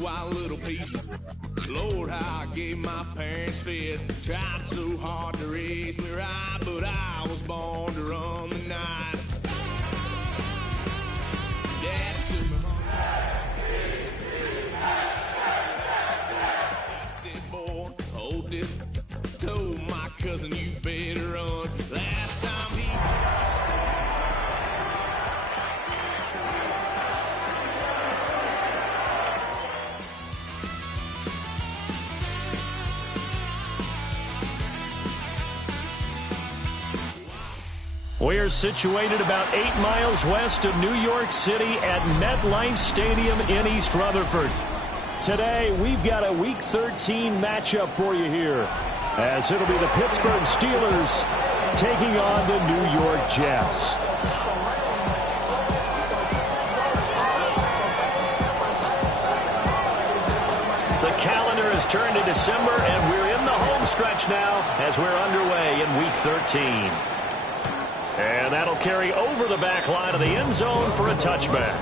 Wild little piece. Lord, how I gave my parents fist. Tried so hard to raise me right, but I was born to run the night. Dad took me home. He said, boy, hold this. Told my cousin, you better run. Last time he... We're situated about 8 miles west of New York City at MetLife Stadium in East Rutherford. Today, we've got a Week 13 matchup for you here, as it'll be the Pittsburgh Steelers taking on the New York Jets. The calendar has turned to December, and we're in the home stretch now as we're underway in Week 13. And that'll carry over the back line of the end zone for a touchback.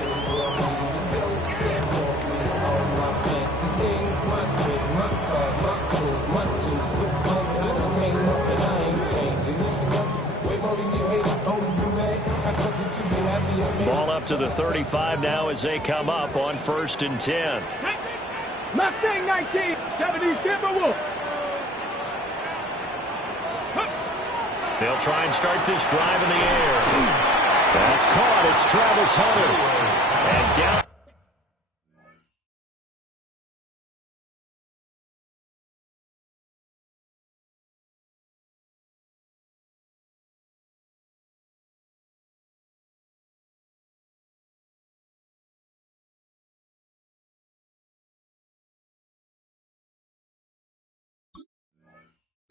Ball up to the 35 now as they come up on 1st and 10. Mustang 19, 70 Timberwolves. They'll try and start this drive in the air. That's caught. It's Travis Hunter. And down.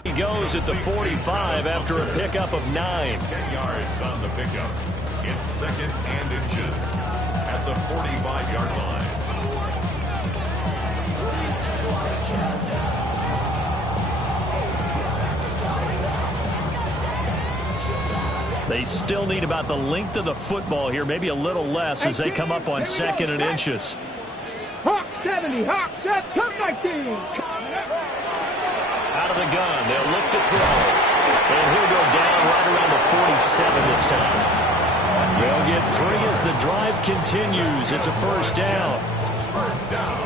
He goes at the 45 after a pickup of 9. 10 yards on the pickup. It's 2nd and inches at the 45-yard line. They still need about the length of the football here, maybe a little less as they come up on 2nd and inches. Hawk 70, Hawk 7, Hawk 19. Out of the gun, they'll look to throw. And he'll go down right around the 47 this time. They'll get 3 as the drive continues. It's a first down.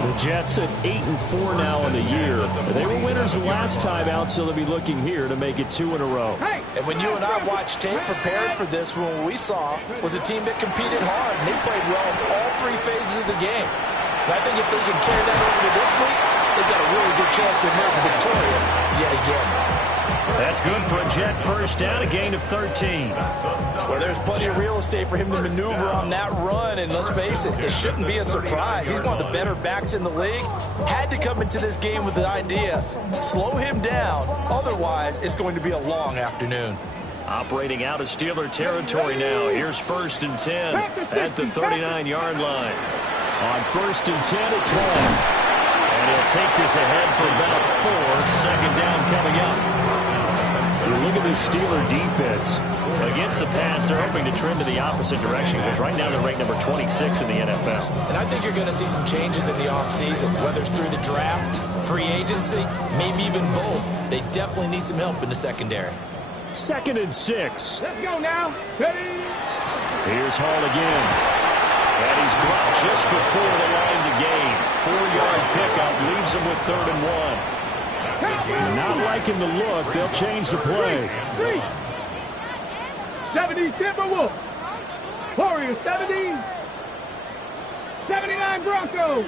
The Jets at 8-4 now in the year. They were winners the last time out, so they'll be looking here to make it 2 in a row. And when you and I watched tape prepared for this, what we saw was a team that competed hard, and they played well in all 3 phases of the game. And I think if they can carry that over to this week, they've got a really good chance to emerge victorious yet again. That's good for a Jet first down, a gain of 13. Well, there's plenty of real estate for him to maneuver on that run, and let's face it, it shouldn't be a surprise. He's one of the better backs in the league. Had to come into this game with the idea, slow him down, otherwise it's going to be a long afternoon. Operating out of Steeler territory now. Here's 1st and 10 at the 39-yard line. On 1st and 10, it's Hall. And he'll take this ahead for about 4. 2nd down coming up. You look at the Steeler defense. Against the pass, they're hoping to trend to the opposite direction because right now they're ranked number 26 in the NFL. And I think you're going to see some changes in the offseason, whether it's through the draft, free agency, maybe even both. They definitely need some help in the secondary. 2nd and 6. Let's go now. Ready? Here's Hall again. And he's dropped just before the line to gain. 4-yard pickup leaves him with 3rd and 1. Not liking the look. They'll change the play. 70 Timberwolves. Warriors 70. 79 Broncos.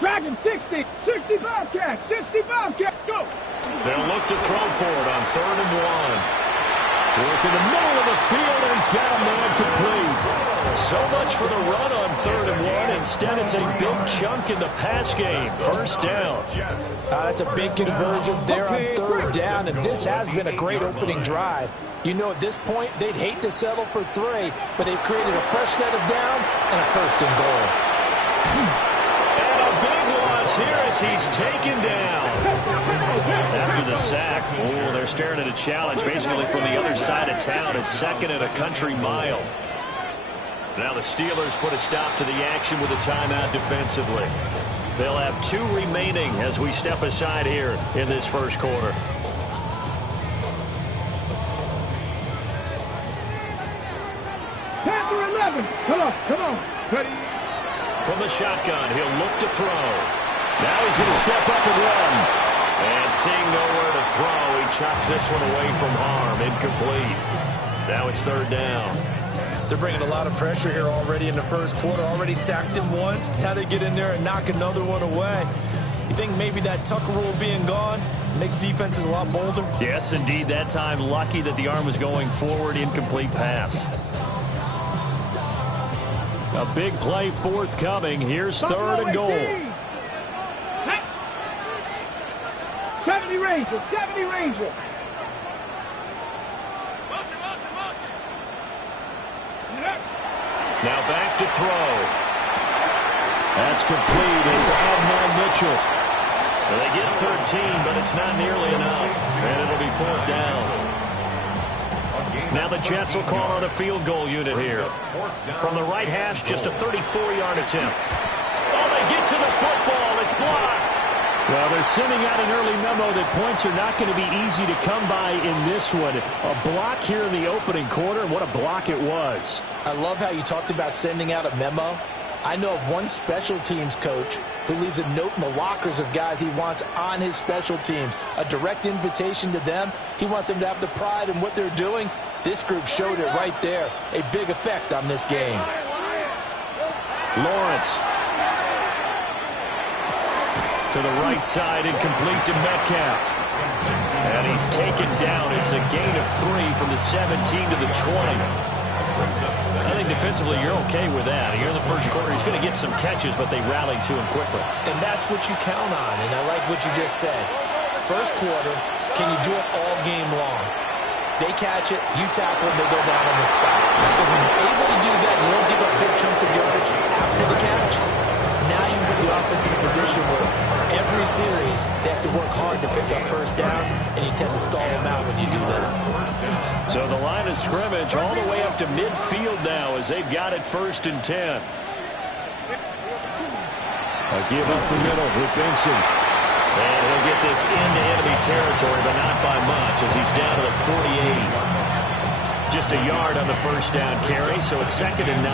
Dragon 60. 60 Bobcats. 60 Bobcats. Go. They'll look to throw for it on 3rd and 1. Work in the middle of the field, and he's got a man complete. So much for the run on 3rd and 1. Instead, it's a big chunk in the pass game. First down. That's a big conversion there on 3rd down, and this has been a great opening drive. You know, at this point, they'd hate to settle for 3, but they've created a fresh set of downs and a 1st and goal. And a big one across here as he's taken down. After the sack, they're staring at a challenge basically from the other side of town. It's second and a country mile. Now the Steelers put a stop to the action with a timeout defensively. They'll have 2 remaining as we step aside here in this first quarter. Panther 11. Come on. Ready? From the shotgun, he'll look to throw. Now he's going to step up and run. And seeing nowhere to throw, he chucks this one away from harm. Incomplete. Now it's third down. They're bringing a lot of pressure here already in the first quarter. Already sacked him once. Now they get in there and knock another one away. You think maybe that Tucker rule being gone makes defenses a lot bolder? Yes, indeed. That time, lucky that the arm was going forward. Incomplete pass. A big play forthcoming. Here's third and goal. 70 Rangers. Now back to throw. That's complete. It's Adnan Mitchell. Well, they get 13, but it's not nearly enough. And it'll be fourth down. Now the Jets will call on a field goal unit here. From the right hash, just a 34-yard attempt. Oh, they get to the football. It's blocked. Well, they're sending out an early memo that points are not going to be easy to come by in this one. A block here in the opening quarter, and what a block it was. I love how you talked about sending out a memo. I know of one special teams coach who leaves a note in the lockers of guys he wants on his special teams. A direct invitation to them. He wants them to have the pride in what they're doing. This group showed it right there. A big effect on this game. Lawrence. To the right side, incomplete to Metcalf. And he's taken down. It's a gain of 3 from the 17 to the 20. I think defensively you're okay with that. Here in the first quarter, he's going to get some catches, but they rallied to him quickly. And that's what you count on, and I like what you just said. First quarter, can you do it all game long? They catch it, you tackle it, they go down on the spot. Because when you're able to do that, you don't give up big chunks of yardage after the catch. Now you can put the offense in a position where every series they have to work hard to pick up first downs, and you tend to stall them out when you do that. So the line of scrimmage all the way up to midfield now as they've got it first and 10. A give up the middle with Benson. And he'll get this into enemy territory, but not by much as he's down to the 48. Just a yard on the first down carry, so it's second and 9.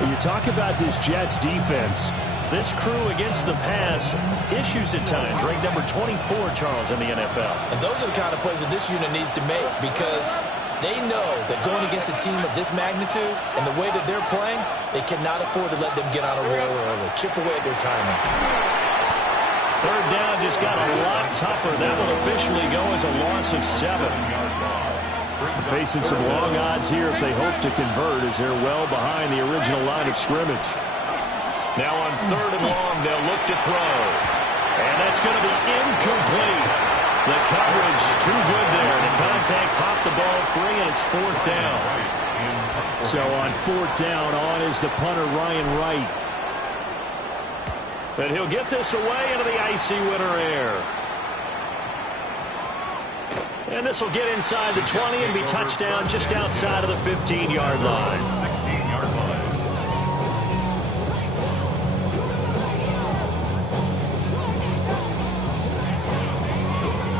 When you talk about this Jets defense, this crew against the pass, issues at times, ranked number 24, Charles, in the NFL. And those are the kind of plays that this unit needs to make because they know that going against a team of this magnitude and the way that they're playing, they cannot afford to let them get on a roll early. Chip away at their timing. Third down just got a lot tougher. That will officially go as a loss of 7. Facing some long odds here if they hope to convert as they're well behind the original line of scrimmage. Now on third and long, they'll look to throw. And that's going to be incomplete. The coverage too good there. The contact popped the ball free, and it's fourth down. So on fourth down, on is the punter, Ryan Wright. And he'll get this away into the icy winter air. And this will get inside the 20 and be touchdown just outside of the 15-yard line. 16-yard line.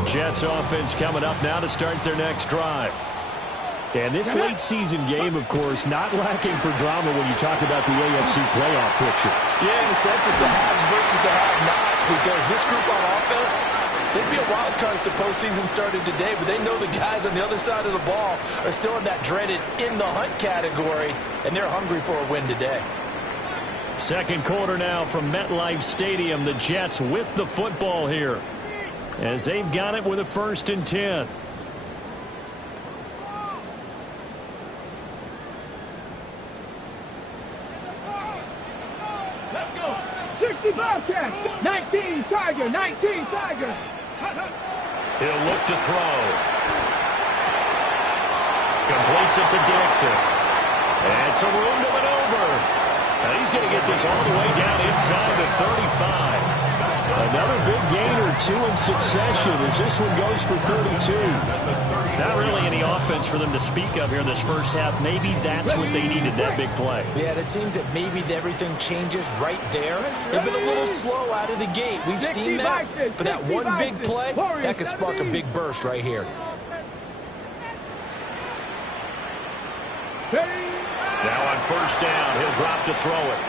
Jets offense coming up now to start their next drive. And this late season game, of course, not lacking for drama when you talk about the AFC playoff picture. Yeah, in a sense, it's the haves versus the have-nots because this group on offense, they'd be a wild card if the postseason started today, but they know the guys on the other side of the ball are still in that dreaded in-the-hunt category, and they're hungry for a win today. Second quarter now from MetLife Stadium. The Jets with the football here as they've got it with a first and 10. Let's go. 60 Bobcats. 19 Tiger. 19 Tiger. He'll look to throw. Completes it to Dixon. And some room to maneuver. And he's going to get this all the way down inside the 35. Another big gain or two in succession as this one goes for 32. Not really any offense for them to speak of here in this first half. Maybe that's what they needed, that big play. Yeah, it seems that maybe everything changes right there. They've been a little slow out of the gate. We've seen that. But that one big play, that could spark a big burst right here. Now on first down, he'll drop to throw it.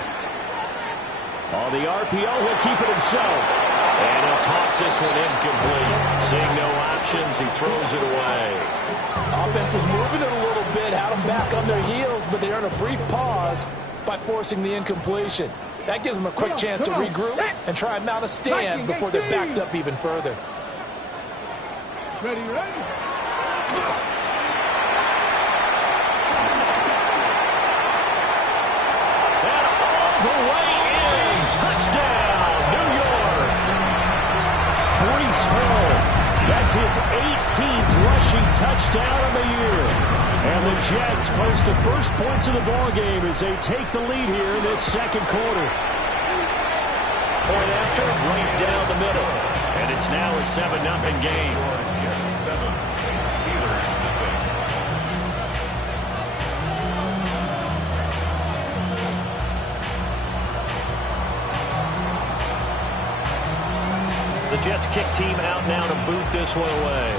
On the RPO, he'll keep it himself. And he'll toss this one incomplete. Seeing no options, he throws it away. Offense was moving it a little bit, had them back on their heels, but they earned a brief pause by forcing the incompletion. That gives them a quick chance to regroup and try and mount a stand before they're backed up even further. Ready. Touchdown, New York. Breece Hall. That's his 18th rushing touchdown of the year. And the Jets post the first points of the ballgame as they take the lead here in this second quarter. Point after, right down the middle. And it's now a 7-0 game. Jets 7, Steelers nothing. The Jets kick team out now to boot this one away.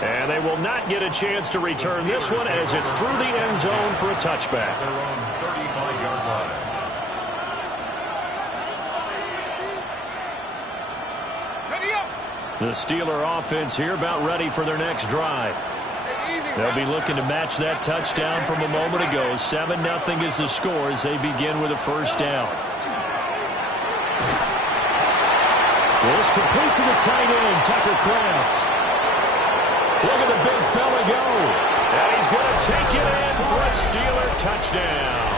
And they will not get a chance to return this one as it's through the end zone for a touchback. Their own 35-yard line. The Steeler offense here about ready for their next drive. They'll be looking to match that touchdown from a moment ago. 7-0 is the score as they begin with a first down. This complete to the tight end, Tucker Kraft. Look at the big fella go. And he's going to take it in for a Steeler touchdown.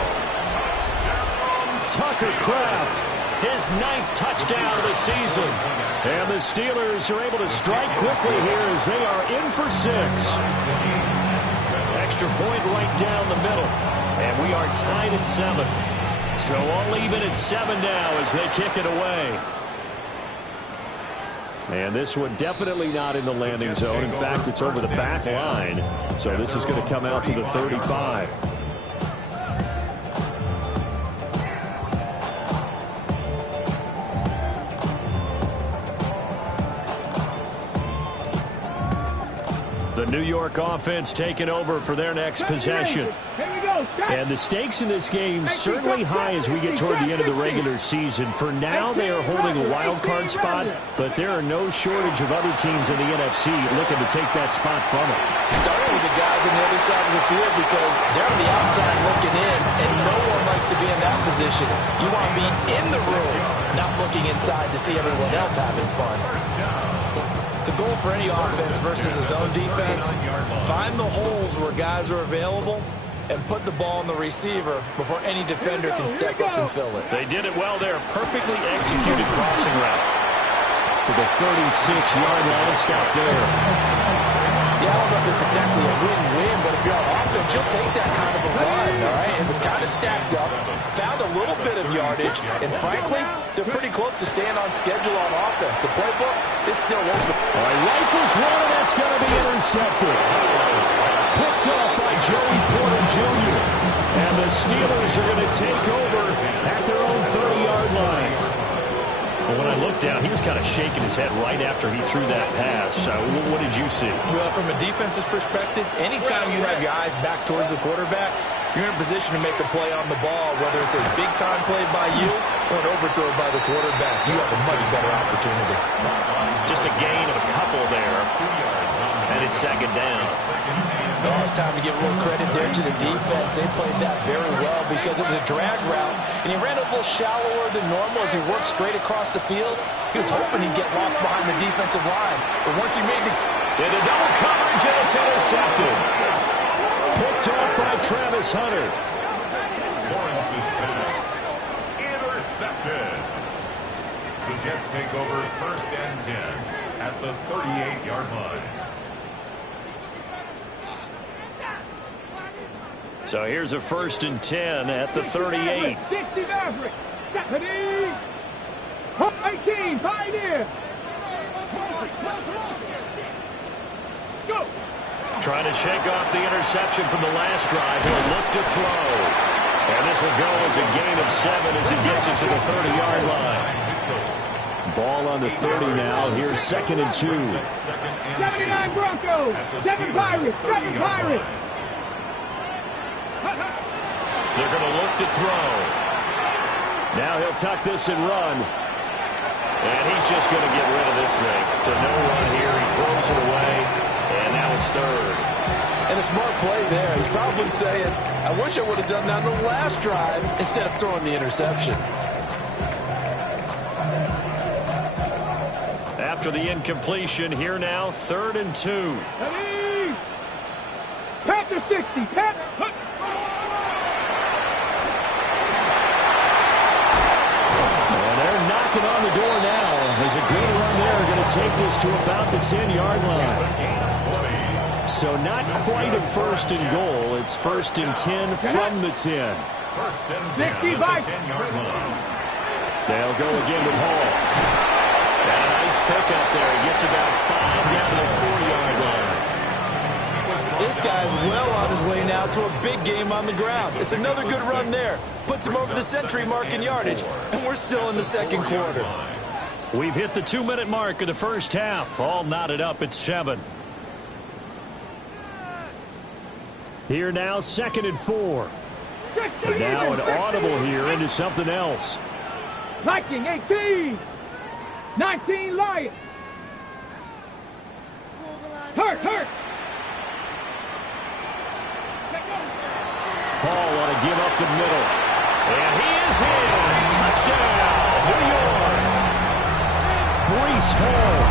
Tucker Kraft, his 9th touchdown of the season. And the Steelers are able to strike quickly here as they are in for 6. Extra point right down the middle. And we are tied at 7. So all even at 7 now as they kick it away. And this one definitely not in the landing zone. In fact, it's over the back line. So this is going to come out to the 35. The New York offense taking over for their next possession. And the stakes in this game certainly high as we get toward the end of the regular season. For now, they are holding a wild card spot, but there are no shortage of other teams in the NFC looking to take that spot from them. Starting with the guys on the other side of the field because they're on the outside looking in, and no one likes to be in that position. You want to be in the room, not looking inside to see everyone else having fun. The goal for any offense versus a zone defense, find the holes where guys are available and put the ball on the receiver before any defender can step up and fill it. They did it well there. Perfectly executed crossing route. To the 36-yard line, stop there. Yeah, I don't know if it's exactly a win-win, but if you're on offense, you'll take that kind of a run, all right? It was kind of stacked up, found a little bit of yardage, and frankly, they're pretty close to staying on schedule on offense. The playbook is still open. All right, rifles one, and that's going to be intercepted. Picked up by Joey Porter Jr. And the Steelers are going to take over at their own 30-yard line. Well, when I looked down, he was kind of shaking his head right after he threw that pass. What did you see? Well, from a defense's perspective, anytime you have your eyes back towards the quarterback, you're in a position to make a play on the ball, whether it's a big-time play by you or an overthrow by the quarterback. You have a much better opportunity. Just a gain of a couple there. And it's second down. Well, it's time to give a little credit there to the defense. They played that very well because it was a drag route, and he ran a little shallower than normal as he worked straight across the field. He was hoping he'd get lost behind the defensive line, but once he made the... Yeah, the double coverage, and it's intercepted. Picked up by Travis Hunter. Lawrence's pass intercepted. The Jets take over first and 10 at the 38-yard line. So here's a 1st and 10 at the 38. 60 Maverick. 18 Pioneer. Let's go. Trying to shake off the interception from the last drive. He'll look to throw. And this will go as a gain of 7 as he gets it to the 30-yard line. Ball on the 30 now. Here's 2nd and 2. 79 Broncos. 7 Pirates. 7 Pirates. They're going to look to throw. Now he'll tuck this and run. And he's just going to get rid of this thing. To no run here. He throws it away. And now it's 3rd. And a smart play there. He's probably saying, I wish I would have done that on the last drive instead of throwing the interception. After the incompletion, here now, 3rd and 2. Ready? Panther 60. Panther. And they're knocking on the door now. There's a good run there. Going to take this to about the 10-yard line. So not quite a 1st and goal. It's 1st and 10 from the 10. 60 by 10-yard line. They'll go again with Hall. And a nice pickup there. He gets about 5 down to the 4-yard line. This guy's well on his way now to a big game on the ground. It's another good run there. Puts him over the century mark in yardage. And we're still in the 2nd quarter. We've hit the 2-minute mark of the 1st half. All knotted up at 7. Here now, 2nd and 4. Now an audible here into something else. Viking 18. 19 Lion. Hurt. Paul ought to give up the middle. And he is in. Touchdown, New York. Breece Hall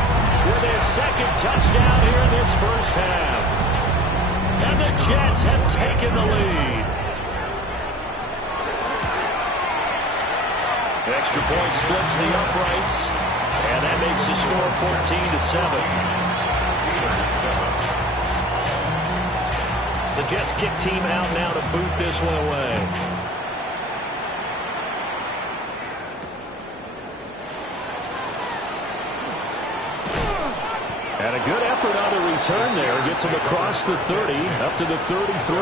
with his 2nd touchdown here in this 1st half. And the Jets have taken the lead. Extra point splits the uprights. And that makes the score 14-7. The Jets kick team out now to boot this one away. And a good effort on the return there. Gets him across the 30, up to the 33.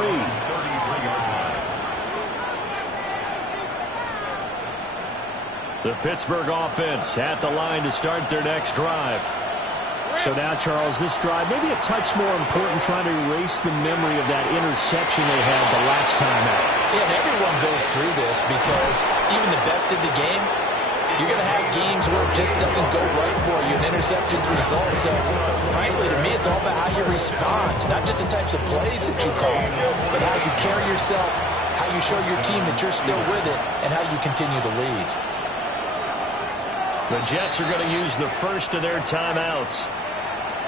The Pittsburgh offense at the line to start their next drive. So now, Charles, this drive maybe a touch more important, trying to erase the memory of that interception they had the last time out. Yeah, and everyone goes through this because even the best in the game, you're going to have games where it just doesn't go right for you. An interception's result. So, frankly, to me, it's all about how you respond. Not just the types of plays that you call, but how you carry yourself, how you show your team that you're still with it, and how you continue to lead. The Jets are going to use the first of their timeouts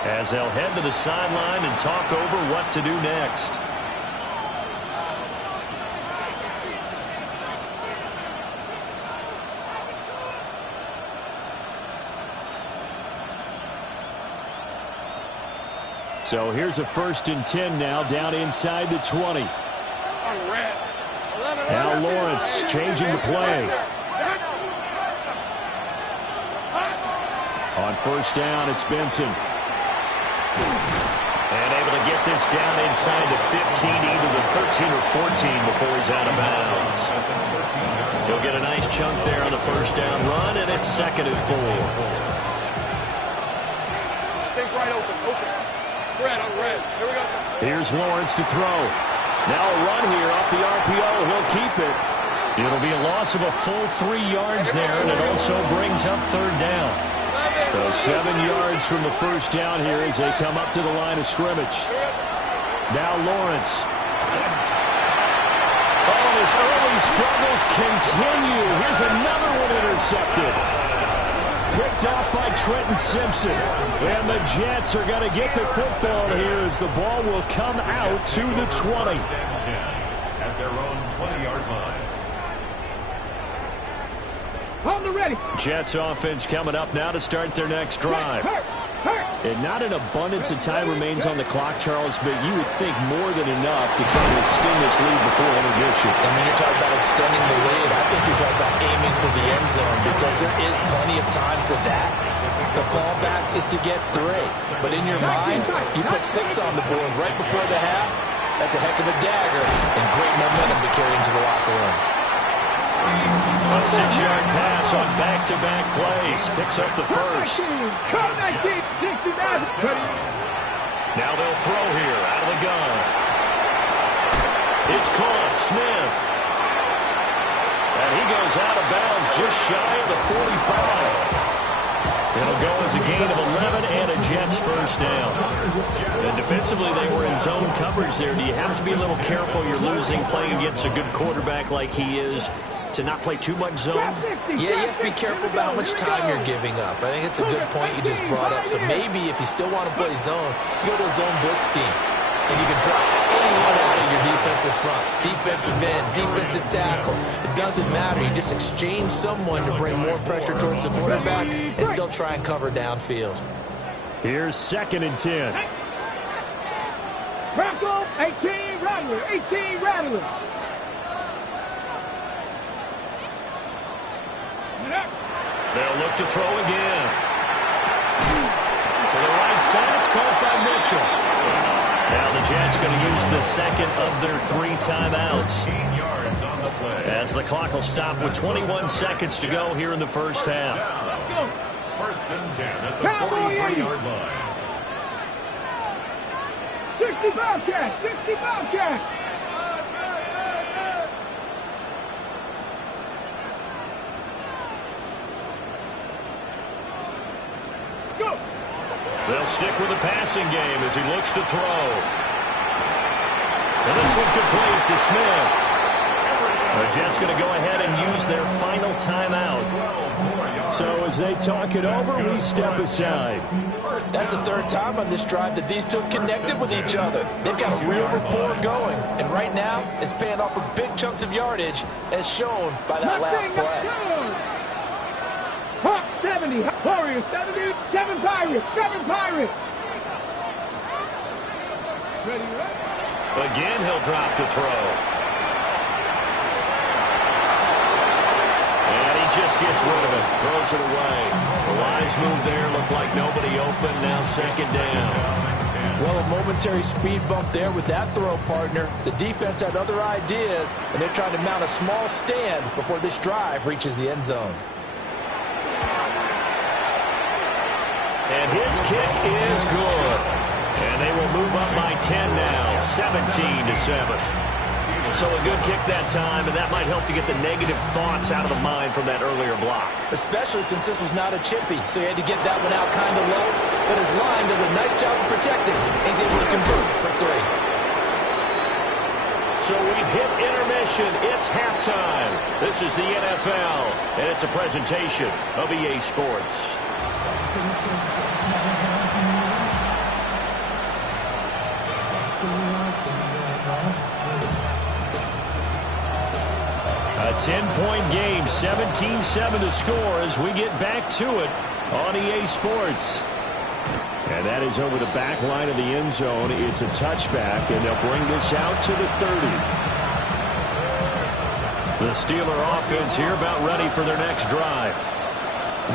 as they'll head to the sideline and talk over what to do next. So here's a 1st and 10 now, down inside the 20. Now Lawrence changing the play. On 1st down, it's Benson. And able to get this down inside the 15, either the 13 or 14 before he's out of bounds. He'll get a nice chunk there on the 1st down run, and it's 2nd and 4. Take right open. Red on red. Here we go. Here's Lawrence to throw. Now a run here off the RPO. He'll keep it. It'll be a loss of a full 3 yards there, and it also brings up 3rd down. So 7 yards from the 1st down here as they come up to the line of scrimmage. Now Lawrence. Oh, his early struggles continue. Here's another one intercepted. Picked off by Trenton Simpson. And the Jets are going to get the football here as the ball will come out to the 20. At their own 20-yard line. On the ready. Jets offense coming up now to start their next drive. Hurt. And not an abundance of time remains on the clock, Charles, but you would think more than enough to try to extend this lead before intermission. And when you're talking about extending the lead, I think you're talking about aiming for the end zone because there is plenty of time for that. The fallback is to get 3. But in your mind, you put 6 on the board right before the half. That's a heck of a dagger and great momentum to carry into the locker room. A 6-yard pass on back-to-back plays. Picks up the first. Now they'll throw here out of the gun. It's caught. Smith. And he goes out of bounds just shy of the 45. It'll go as a gain of 11 and a Jets first down. And defensively, they were in zone coverage there. Do you have to be a little careful? You're losing, playing against a good quarterback like he is, to not play too much zone? Yeah, you have to be careful about how much time you're giving up. I think it's a good point you just brought up. So maybe if you still want to play zone, you go to a zone blitz scheme. And you can drop anyone out of your defensive front. Defensive end, defensive tackle. It doesn't matter. You just exchange someone to bring more pressure towards the quarterback and still try and cover downfield. Here's 2nd and 10. Bronco, 18, Rattler, 18, Rattler. They'll look to throw again. To the right side, it's caught by Mitchell. Now the Jets going to use the second of their 3 timeouts. As the clock will stop with 21 seconds to go here in the first half. 1st and 10 at the 43-yard line. 60 Bobcat, 60 Bobcat. They'll stick with the passing game as he looks to throw. And this one complete to Smith. The Jets going to go ahead and use their final timeout. So as they talk it over, we step aside. That's the 3rd time on this drive that these two have connected with each other. They've got a real rapport going. And right now, it's paying off with big chunks of yardage as shown by that last play. Hawk 70, Warriors 70, 7 Pirates, 7 Pirates. Again, he'll drop to throw. And he just gets rid of it, throws it away. The wise move there, looked like nobody open, now 2nd down. Well, a momentary speed bump there with that throw, partner. The defense had other ideas, and they're trying to mount a small stand before this drive reaches the end zone. And his kick is good. And they will move up by 10 now, 17-7. So a good kick that time, and that might help to get the negative thoughts out of the mind from that earlier block. Especially since this was not a chippy, so he had to get that one out kind of low. But his line does a nice job of protecting. He's able to convert for 3. So we've hit intermission. It's halftime. This is the NFL, and it's a presentation of EA Sports. A 10-point game, 17-7 to score as we get back to it on EA Sports. And that is over the back line of the end zone. It's a touchback, and they'll bring this out to the 30. The Steeler offense here about ready for their next drive.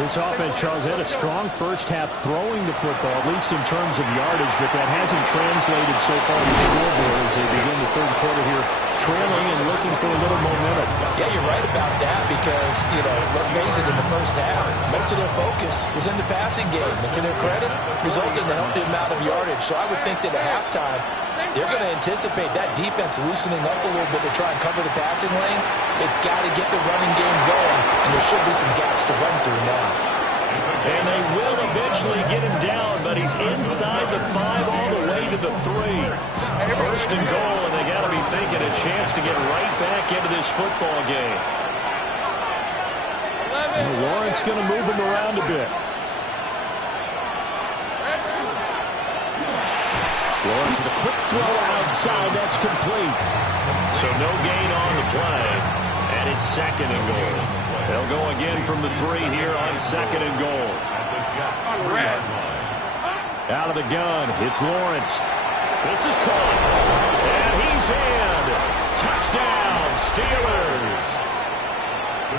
This offense, Charles, had a strong first half throwing the football, at least in terms of yardage, but that hasn't translated so far to the scoreboard as they begin the 3rd quarter here, trailing and looking for a little momentum. Yeah, you're right about that because, let's face it, in the first half, most of their focus was in the passing game. And to their credit, resulted in a healthy amount of yardage. So I would think that at halftime, they're going to anticipate that defense loosening up a little bit to try and cover the passing lanes. They've got to get the running game going, and there should be some gaps to run through now. And they will eventually get him down, but he's inside the 5 all the way to the 3. 1st and goal, and they got to be thinking a chance to get right back into this football game. And Lawrence going to move him around a bit. Lawrence with a quick throw outside. That's complete. So no gain on the play. And it's 2nd and goal. They'll go again from the 3 here on 2nd and goal. Out of the gun, it's Lawrence. This is caught. And he's in. Touchdown, Steelers.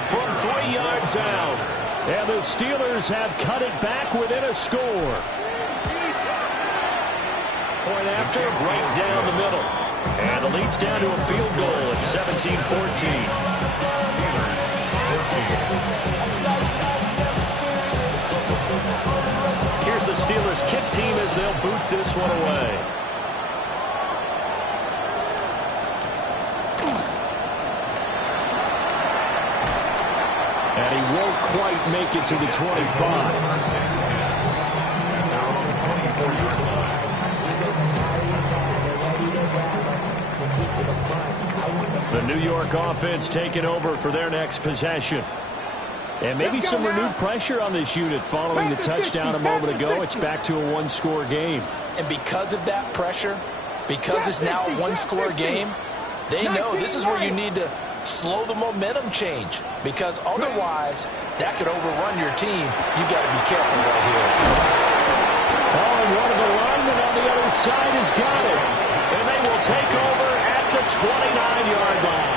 From 3 yards out. And the Steelers have cut it back within a score. Point after, right down the middle. And the lead's down to a field goal at 17-14. Here's the Steelers kick team as they'll boot this one away. And he won't quite make it to the 25. The New York offense taking over for their next possession. And maybe some renewed pressure on this unit following the touchdown a moment ago. It's back to a one-score game. And because of that pressure, because it's now a one-score game, they know this is where you need to slow the momentum change. Because otherwise, that could overrun your team. You've got to be careful right here. Oh, and one of the linemen on the other side has got it. And they will take over at the 29-yard line.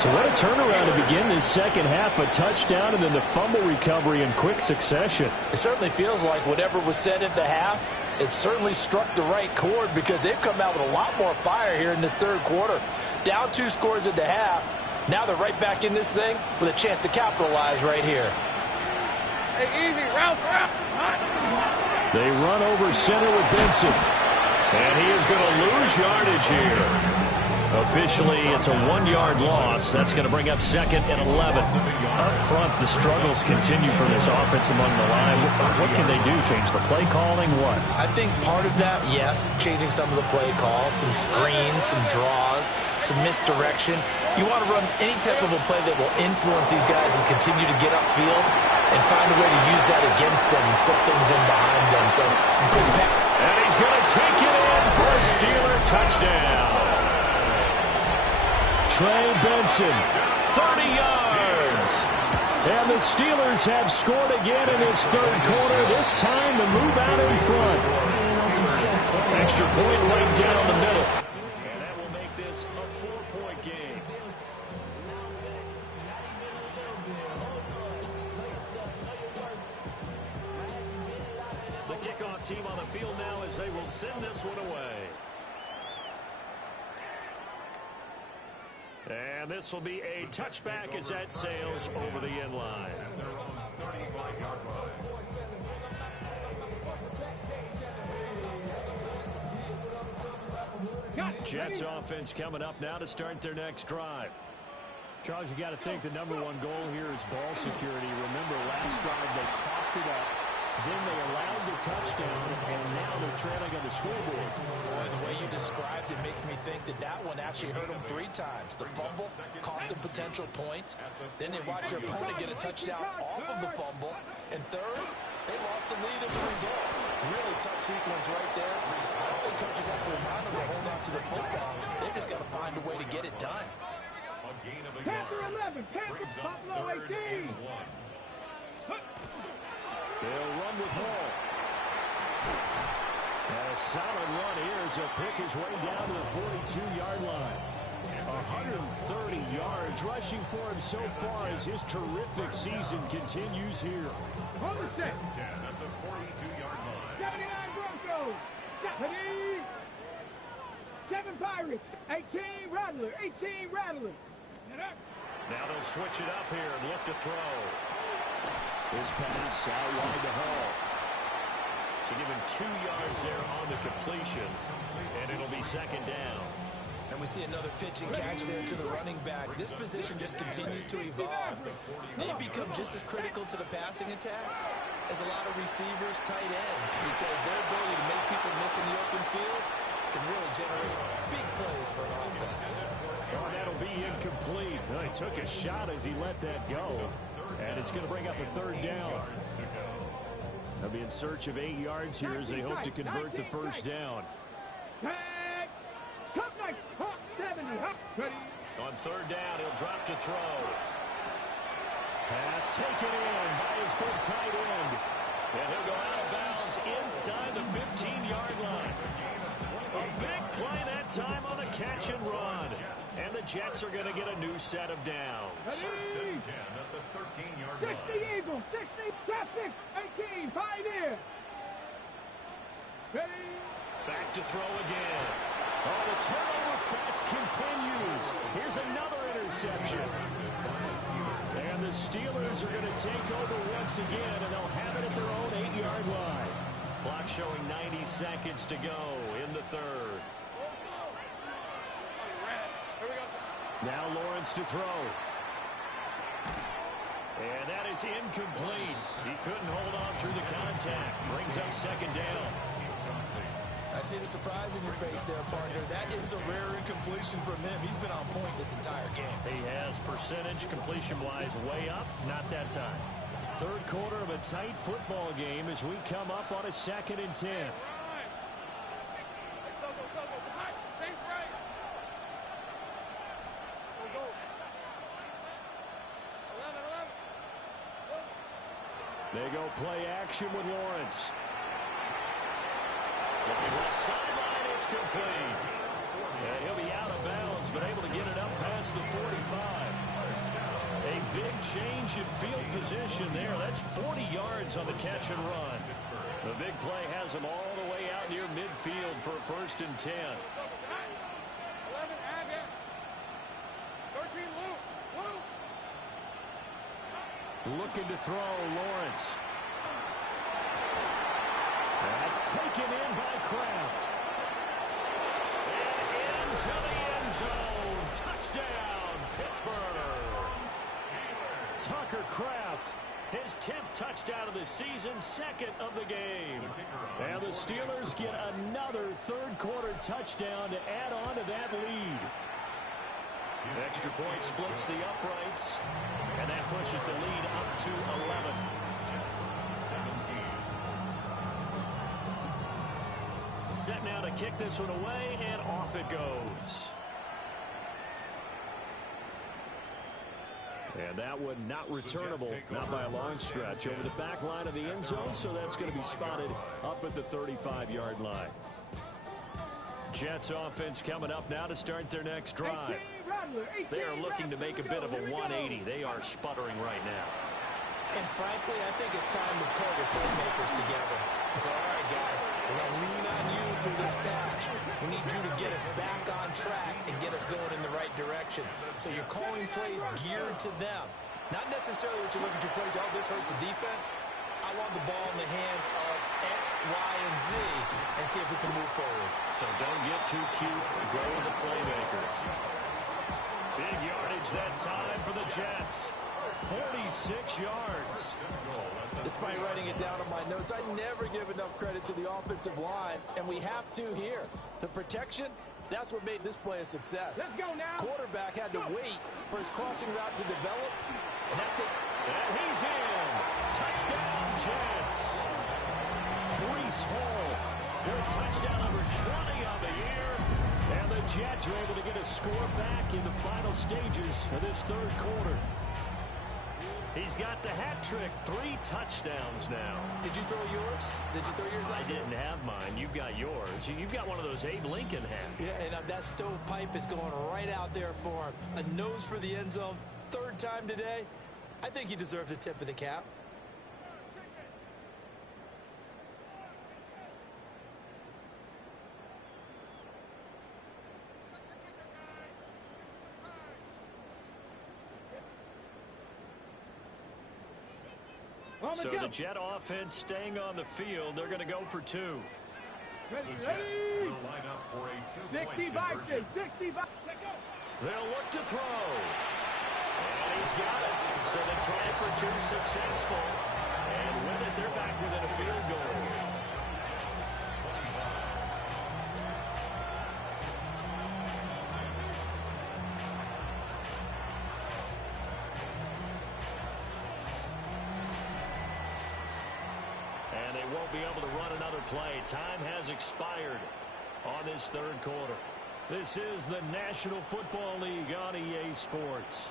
So what a turnaround to begin this second half. A touchdown and then the fumble recovery in quick succession. It certainly feels like whatever was said at the half, it certainly struck the right chord because they've come out with a lot more fire here in this third quarter. Down 2 scores at the half. Now they're right back in this thing with a chance to capitalize right here. Hey, easy, route. They run over center with Benson. And he is going to lose yardage here. Officially, it's a 1-yard loss. That's going to bring up 2nd and 11. Up front, the struggles continue for this offense among the line. What can they do? Change the play calling? What? I think part of that, yes, changing some of the play calls, some screens, some draws, some misdirection. You want to run any type of a play that will influence these guys and continue to get upfield and find a way to use that against them and slip things in behind them. So some quick pass. And he's going to take it in for a Steeler touchdown. Trey Benson, 30 yards. And the Steelers have scored again in this third quarter. This time to move out in front. Extra point right down the middle. And that will make this a 4-point game. The kickoff team on the field now as they will send this one away. And this will be a touchback as that sails over the end line. Jets offense coming up now to start their next drive. Charles, you got to think the #1 goal here is ball security. Remember, last drive they coughed it up. Then they allowed the touchdown, and now they're trailing on the scoreboard. The way you described it makes me think that one actually hurt them 3 times. The fumble cost them potential points. Then they watched their opponent get a touchdown off of the fumble. And third, they lost the lead as a result. Really tough sequence right there. I don't think coaches have to remind them to hold on to the football. They've just got to find a way to get it done. Panther 11, Panther, Buffalo 18. They'll run with Hall. And a solid run here as he'll pick his way down to the 42-yard line. 130 yards rushing for him so far as his terrific season continues here. On the set. At the 42-yard line. 79 Broncos. 7 Pirates. 18 Rattler. 18 Rattler. Now they'll switch it up here and look to throw. This pass out wide to Hall. So given 2 yards there on the completion, and it'll be 2nd down. And we see another pitch and catch there to the running back. This position just continues to evolve. They become just as critical to the passing attack as a lot of receivers, tight ends, because their ability to make people miss in the open field can really generate big plays for an offense. Oh, that'll be incomplete. Well, he took a shot as he let that go. And it's going to bring up a 3rd down. They'll be in search of 8 yards here as they hope to convert the first down. On 3rd down, he'll drop to throw. Pass taken in by his big tight end. And he'll go out of bounds inside the 15-yard line. A big play that time on the catch and run. And the Jets are going to get a new set of downs. First and 10 at the 13-yard line. 60 Eagles, 60, traffic, 18, Pioneer. Ready? Back to throw again. Oh, the turnover fest continues. Here's another interception. And the Steelers are going to take over once again, and they'll have it at their own 8-yard line. Clock showing 90 seconds to go in the third. Now Lawrence to throw. And that is incomplete. He couldn't hold on through the contact. Brings up second down. I see the surprise in your face there, partner. That is a rare incompletion from him. He's been on point this entire game. He has percentage completion-wise way up. Not that time. Third quarter of a tight football game as we come up on a 2nd and 10. They go play action with Lawrence. Left sideline, it's complete. And he'll be out of bounds, but able to get it up past the 45. A big change in field position there. That's 40 yards on the catch and run. The big play has him all the way out near midfield for a 1st and 10. 11, Agate. 13, Luke. Looking to throw, Lawrence. That's taken in by Kraft. And into the end zone. Touchdown, Pittsburgh. Tucker Kraft, his 10th touchdown of the season, 2nd of the game. And the Steelers get another third-quarter touchdown to add on to that lead. Extra point splits the uprights, and that pushes the lead up to 11. 17. Set now to kick this one away, and off it goes. And that one not returnable, not by a long stretch, over the back line of the end zone, so that's going to be spotted up at the 35-yard line. Jets offense coming up now to start their next drive. They are looking to make a bit of a 180. They are sputtering right now. And frankly, I think it's time to call the playmakers together. It's all right, guys. We're going to lean on you through this patch. We need you to get us back on track and get us going in the right direction. So you're calling plays geared to them. Not necessarily what you look at your plays, oh, this hurts the defense. I want the ball in the hands of X, Y, and Z and see if we can move forward. So don't get too cute. Go to the playmakers. Big yardage that time for the Jets. 46 yards. Despite writing it down on my notes, I never give enough credit to the offensive line, and we have to here. The protection, that's what made this play a success. Let's go now. Quarterback had to wait for his crossing route to develop, and that's it. And he's in. Touchdown, Jets. Breece Hall, their touchdown number 20 on the year. And the Jets are able to get a score back in the final stages of this third quarter. He's got the hat trick, 3 touchdowns now. Did you throw yours? Did you throw yours out? I didn't have mine. You've got yours. You've got one of those Abe Lincoln hats. Yeah, and that stovepipe is going right out there for him. A nose for the end zone. 3rd time today. I think he deserves a tip of the cap. So the Jet offense staying on the field. They're going to go for 2. The Jets will line up for a 2-point conversion. 65. They'll look to throw. And he's got it. So the try for 2 successful. And with it, they're back within a field goal. And they won't be able to run another play. Time has expired on this third quarter. This is the National Football League on EA Sports.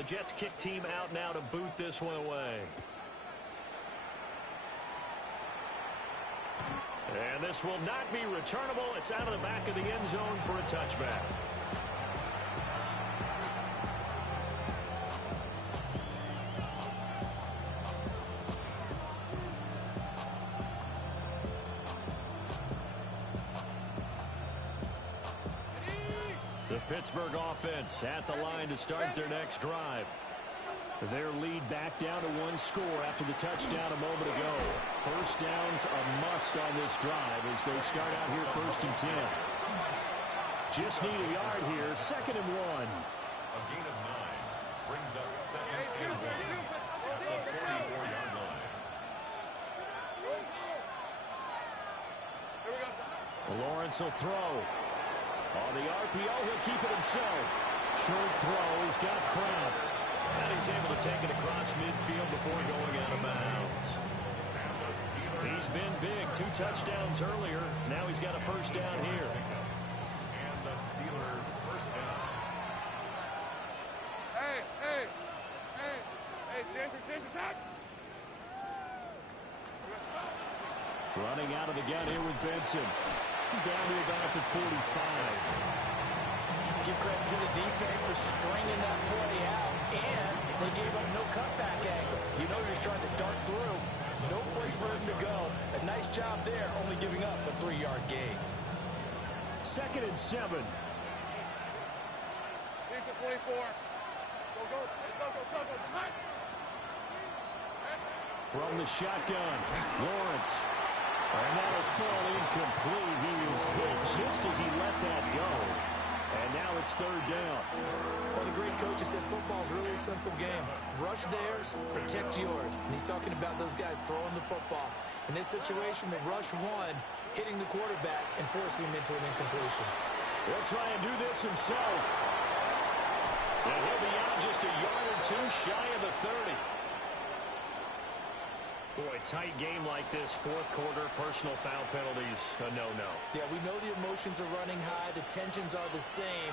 The Jets kick team out now to boot this one away. And this will not be returnable. It's out of the back of the end zone for a touchback. The Pittsburgh offense at the line to start their next drive. Their lead back down to 1 score after the touchdown a moment ago. First down's a must on this drive as they start out here 1st and 10. Just need a yard here, 2nd and 1. A gain of 9 brings up 2nd and 1 at the 44-yard line. Lawrence will throw. On the RPO, he'll keep it himself. Short throw, he's got Kraft. And he's able to take it across midfield before going out of bounds. He's been big. 2 touchdowns earlier. Now he's got a first down here. And the Steeler first down. Hey, change attack. Running out of the gun here with Benson. Down to about the 45. Give credit to the defense for stringing that play out, and they gave up no cutback angle. You know you're trying to dart through. No place for him to go. A nice job there, only giving up a 3-yard gain. 2nd and 7. Here's the 24. Go. From the shotgun, Lawrence. And that'll fall incomplete. He was hit just as he let that go. And now it's 3rd down. Well, the great coach has said football's really a simple game. Rush theirs, protect yours. And he's talking about those guys throwing the football. In this situation, the rush won, hitting the quarterback and forcing him into an incompletion. He'll try and do this himself. And he'll be out just a yard or 2 shy of the 30. Boy, tight game like this, 4th quarter, personal foul penalties, a no-no. Yeah, we know the emotions are running high. The tensions are the same.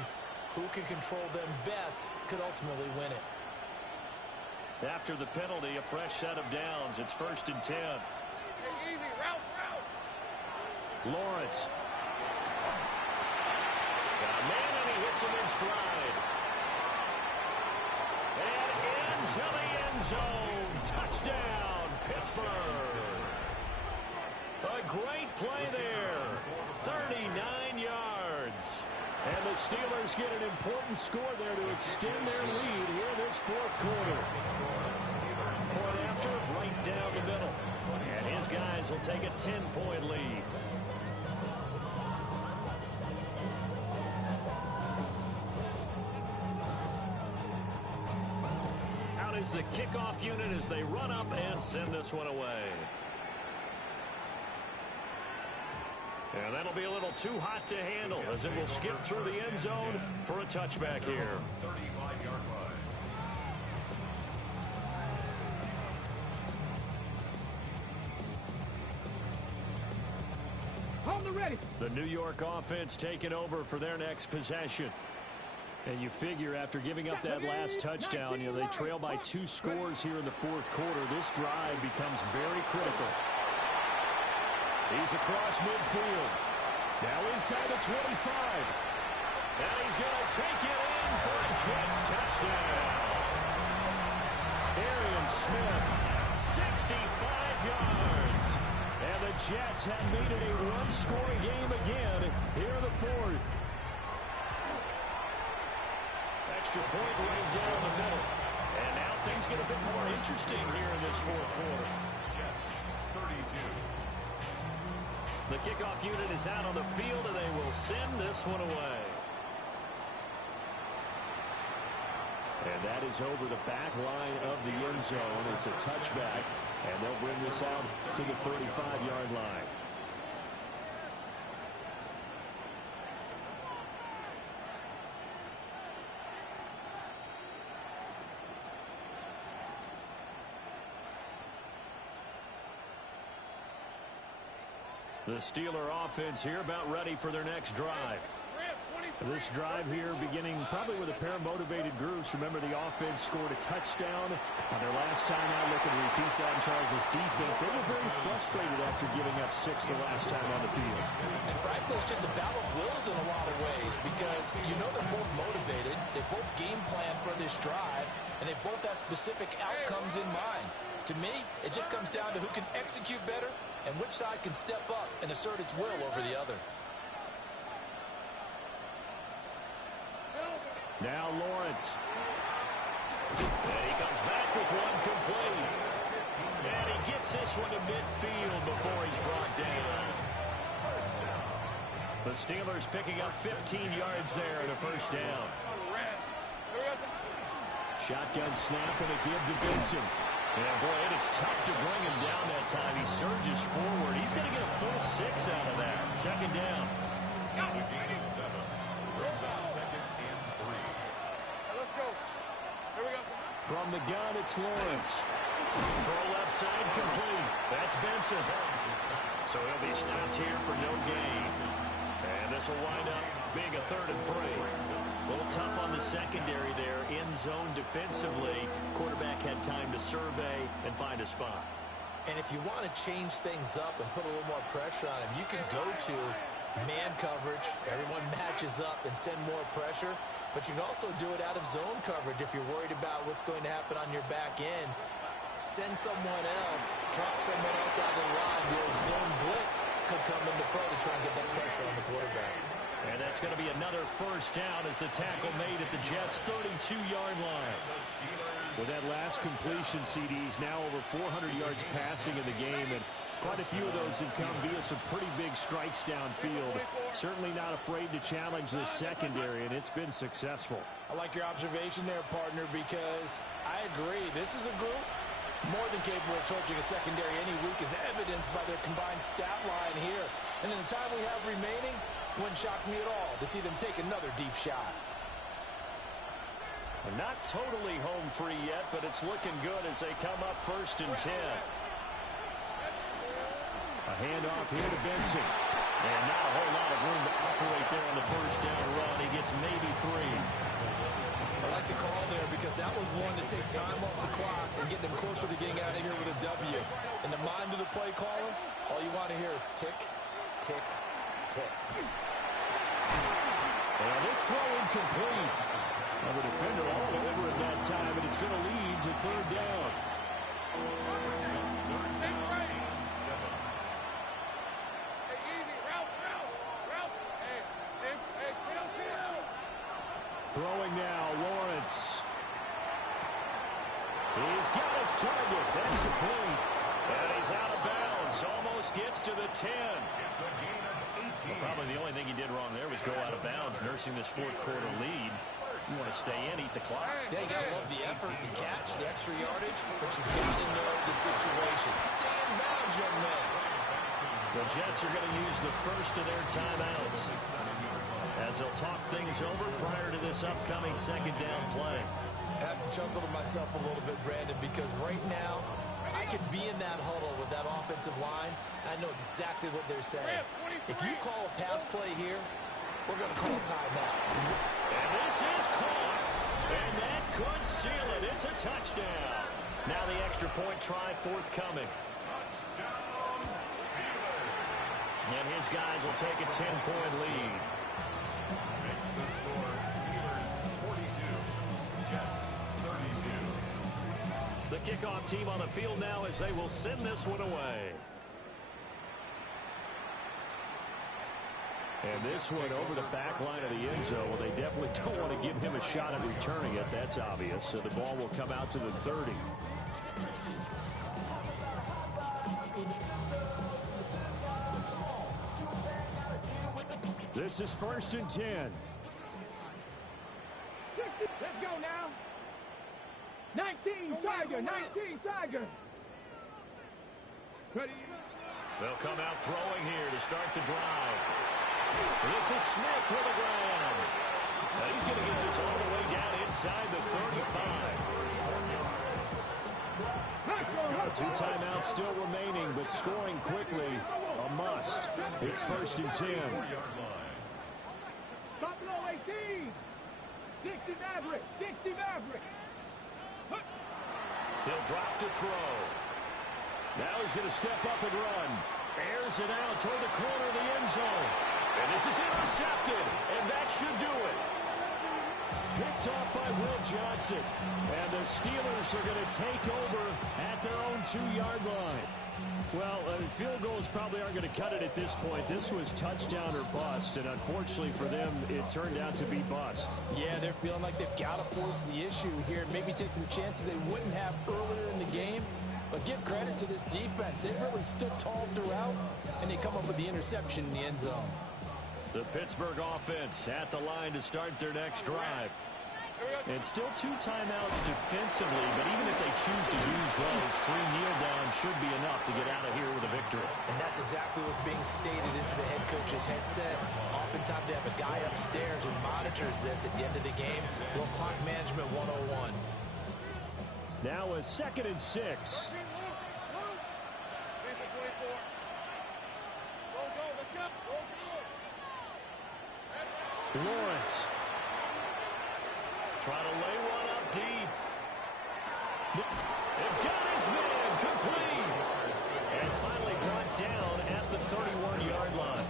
Who can control them best could ultimately win it. After the penalty, a fresh set of downs. It's 1st and 10. Hey, easy, route. Lawrence. Got a man, and he hits him in stride. And into the end zone. Touchdown. Pittsburgh. A great play there. 39 yards. And the Steelers get an important score there to extend their lead here this 4th quarter. Point after, right down the middle. And his guys will take a 10-point lead. Is the kickoff unit as they run up and send this one away. And that'll be a little too hot to handle as it will skip through the end zone for a touchback here. 35-yard line. Hold the ready. The New York offense taking over for their next possession. And you figure after giving up that last touchdown, they trail by 2 scores here in the 4th quarter. This drive becomes very critical. He's across midfield. Now inside the 25. And he's going to take it in for a Jets touchdown. Arian Smith, 65 yards. And the Jets have made it a one-scoring game again here in the 4th. Extra point right down the middle. And now things get a bit more interesting here in this 4th quarter. Jets, 32. The kickoff unit is out on the field, and they will send this one away. And that is over the back line of the end zone. It's a touchback, and they'll bring this out to the 35-yard line. The Steeler offense here about ready for their next drive. Rip, 25. This drive here beginning probably with a pair of motivated groups. Remember, the offense scored a touchdown on their last time out. Look and repeat that in Charles' defense. They were very frustrated after giving up 6 the last time on the field. And frankly, it's just a battle of wills in a lot of ways because you know they're both motivated. They both game plan for this drive, and they both have specific outcomes in mind. To me, it just comes down to who can execute better and which side can step up and assert its will over the other. Now Lawrence. And he comes back with one complete. And he gets this one to midfield before he's brought down. The Steelers picking up 15 yards there and a first down. Shotgun snap and a give to Benson. And boy, it is tough to bring him down that time. He surges forward. He's going to get a full 6 out of that. Second down. It's a gain of 7. Brings up 2nd and 3. Let's go. Here we go. From the gun, it's Lawrence. Throw left side complete. That's Benson. So he'll be stopped here for no gain. And this will wind up being a 3rd and 3. A little tough on the secondary there. In zone defensively. Quarterback had time to survey and find a spot. And if you want to change things up and put a little more pressure on him, you can go to man coverage. Everyone matches up and send more pressure. But you can also do it out of zone coverage if you're worried about what's going to happen on your back end. Send someone else, drop someone else out of the line. The old zone blitz could come into play to try and get that pressure on the quarterback. And that's going to be another first down as the tackle made at the Jets' 32-yard line. With that last completion, CDs now over 400 yards passing in the game, and quite a few of those have come via some pretty big strikes downfield. Certainly not afraid to challenge the secondary, and it's been successful. I like your observation there, partner, because I agree. This is a group more than capable of torching a secondary any week, as evidenced by their combined stat line here. And in the time we have remaining, it wouldn't shock me at all to see them take another deep shot. Not totally home free yet, but it's looking good as they come up 1st and 10. A handoff here to Benson. And not a whole lot of room to operate there on the first down run. He gets maybe 3. I like the call there because that was one to take time off the clock and get them closer to getting out of here with a W. In the mind of the play caller, all you want to hear is tick, tick, tick. And this throw incomplete. Well, the defender all over at that time, and it's going to lead to 3rd down. Throwing now, Lawrence. He's got his target. That's complete. And he's out of bounds. Almost gets to the 10. It's a gain of 18. Well, probably the only thing he did wrong there was go out of bounds, nursing this 4th quarter lead. You want to stay in, eat the clock. Yeah, you got to love the effort, the catch, the extra yardage, but you've got to know the situation. Stay in bounds, young man. The Jets are going to use the first of their timeouts as they'll talk things over prior to this upcoming 2nd down play. I have to chuckle to myself a little bit, Brandon, because right now I could be in that huddle with that offensive line, and I know exactly what they're saying. If you call a pass play here, we're going to call a timeout. And this is caught. And that could seal it. It's a touchdown. Now the extra point try forthcoming. And his guys will take a 10-point lead. Makes the score Steelers 42, Jets 32. The kickoff team on the field now as they will send this one away. And this one over the back line of the end zone. Well, they definitely don't want to give him a shot at returning it. That's obvious. So the ball will come out to the 30. This is 1st and 10. Let's go now. 19 Tiger, 19 Tiger. Ready? They'll come out throwing here to start the drive. This is Smith with the ground. Now he's going to get this all the way down inside the 35. 2 timeouts still remaining, but scoring quickly, a must. It's 1st and 10. Stop below 8 60 Maverick. 60 Maverick. He'll drop to throw. Now he's going to step up and run. Airs it out toward the corner of the end zone. And this is intercepted, and that should do it. Picked off by Will Johnson. And the Steelers are going to take over at their own 2-yard line. Well, field goals probably aren't going to cut it at this point. This was touchdown or bust, and unfortunately for them, it turned out to be bust. Yeah, they're feeling like they've got to force the issue here and maybe take some chances they wouldn't have earlier in the game. But give credit to this defense. They really stood tall throughout, and they come up with the interception in the end zone. The Pittsburgh offense at the line to start their next drive. And still 2 timeouts defensively, but even if they choose to use those, 3 kneel downs should be enough to get out of here with a victory. And that's exactly what's being stated into the head coach's headset. Oftentimes they have a guy upstairs who monitors this at the end of the game. Little clock management 101. Now a 2nd and 6. Lawrence. Trying to lay one up deep. They've got his man complete. And finally brought down at the 31-yard line.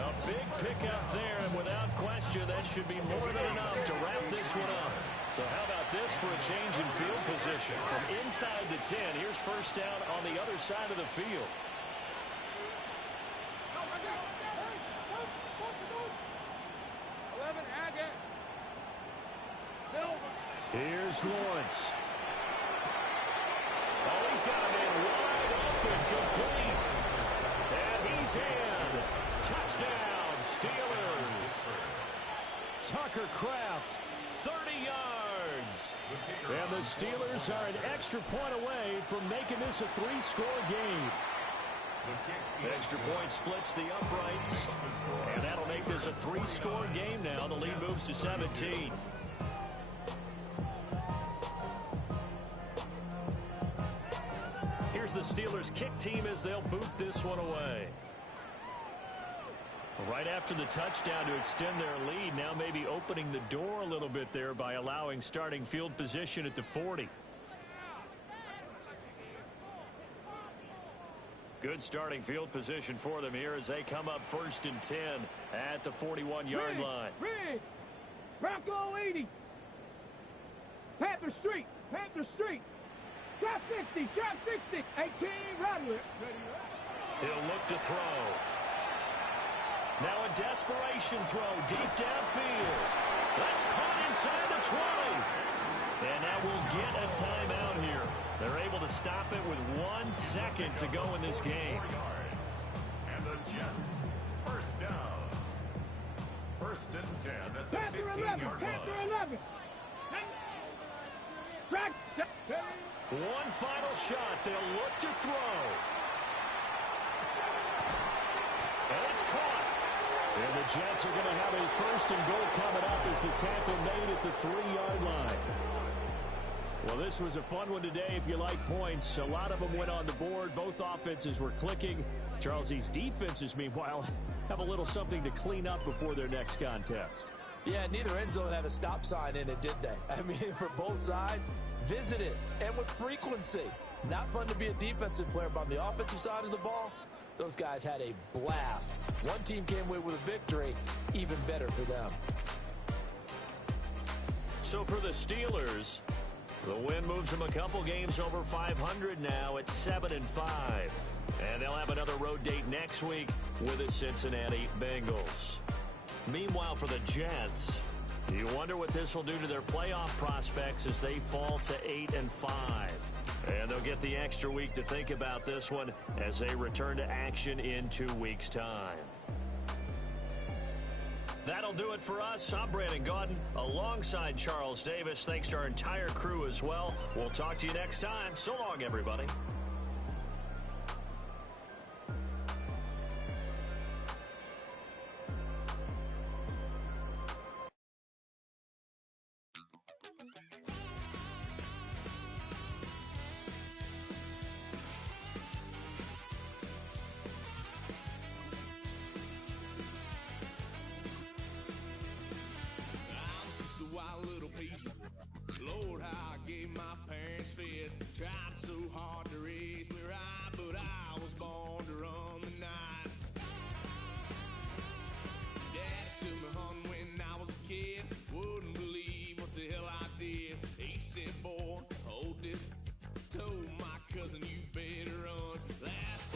A big pickup there, and without question, that should be more than enough to wrap this one up. So how about this for a change in field position? From inside the 10, here's first down on the other side of the field. Here's Lawrence. Oh, he's got a man wide open, complete. And he's in. Touchdown, Steelers. Tucker Kraft, 30 yards. And the Steelers are an extra point away from making this a 3-score game. The extra point splits the uprights. And that'll make this a 3-score game now. The lead moves to 17. Here's the Steelers kick team as they'll boot this one away. Right after the touchdown to extend their lead, now maybe opening the door a little bit there by allowing starting field position at the 40. Good starting field position for them here as they come up 1st and 10 at the 41-yard line. Riggs! Bronco 80! Panther Street! Panther Street! Chop 60! Chop 60! 18, Roderick. He'll look to throw. Now a desperation throw deep downfield. That's caught inside the 20. And now we'll get a timeout here. They're able to stop it with 1 second to go in this game. 4 yards. And the Jets, first down. 1st and 10 at the 15-yard line. Panther 11! Track! One final shot. They'll look to throw. And it's caught. And the Jets are going to have a 1st and goal coming up as the tackle made at the 3-yard line. Well, this was a fun one today if you like points. A lot of them went on the board. Both offenses were clicking. Charles, these defenses, meanwhile, have a little something to clean up before their next contest. Yeah, neither end zone had a stop sign in it, did they? I mean, for both sides, visit it, and with frequency. Not fun to be a defensive player, but on the offensive side of the ball, those guys had a blast. One team came away with a victory, even better for them. So for the Steelers, the win moves them a couple games over 500 now at 7-5. And they'll have another road date next week with the Cincinnati Bengals. Meanwhile, for the Jets, you wonder what this will do to their playoff prospects as they fall to 8-5. And they'll get the extra week to think about this one as they return to action in 2 weeks' time. That'll do it for us. I'm Brandon Gaudin alongside Charles Davis. Thanks to our entire crew as well. We'll talk to you next time. So long, everybody. Tried so hard